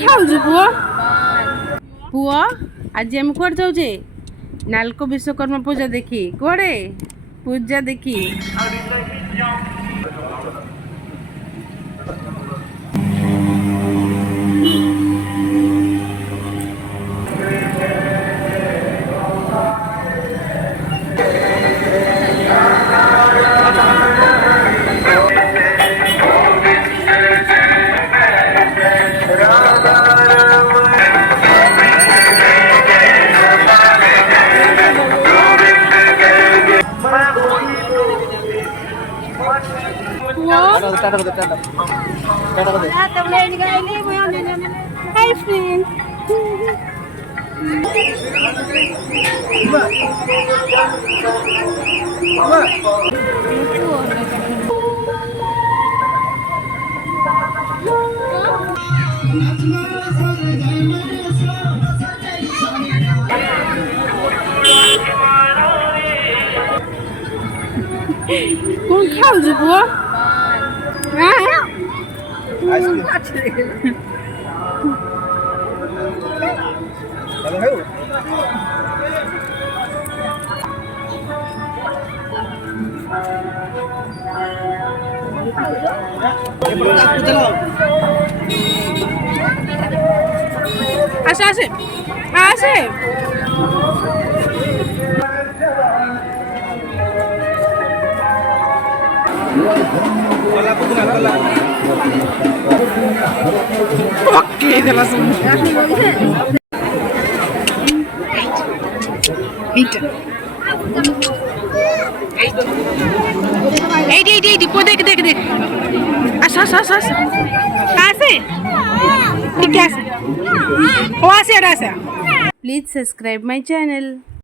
ଖାଉଛୁ ପୁଅ? ପୁଅ ଆଜି ଆମେ କୁଆଡ଼େ ଯାଉଛେ? ନାଲକୋ ବିଶ୍ୱକର୍ମା ପୂଜା ଦେଖି। କୁଆଡ଼େ ପୂଜା ଦେଖି? Hi friend. Con খাওছো পুଅ? আসে আসে আসে oke udah langsung di podek dek asa ase ठीक है ओ आसे ada asa please subscribe my channel